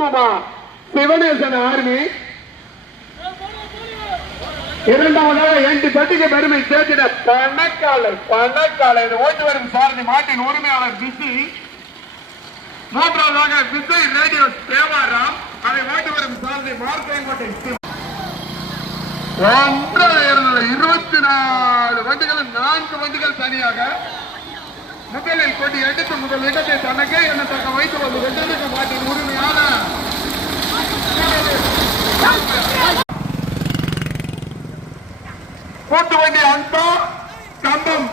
Muthukumar Sivanesan army. இரண்டாவதாக end பட்டிக்கு பெருமை சேர்த்திட பணக்காலை ஓட்டு வரும் சாரதி மாட்டின் உரிமையாளர் பிசி. மூன்றாவதாக விஜய் ரேடியோ தேவாராம், அதை ஓட்டு வரும் சாரதி மார்க்கோட்டை. 24 வண்டிகள் 4 வண்டிகள் தனியாக முதலில் கொண்டு எடுத்து முதல் இடத்தை தனக்கே என்ன தக்க வைத்து வந்து வென்றெடுக்க மாட்டின் உரிமையான கூட்டு வண்டி அந்த கம்பம்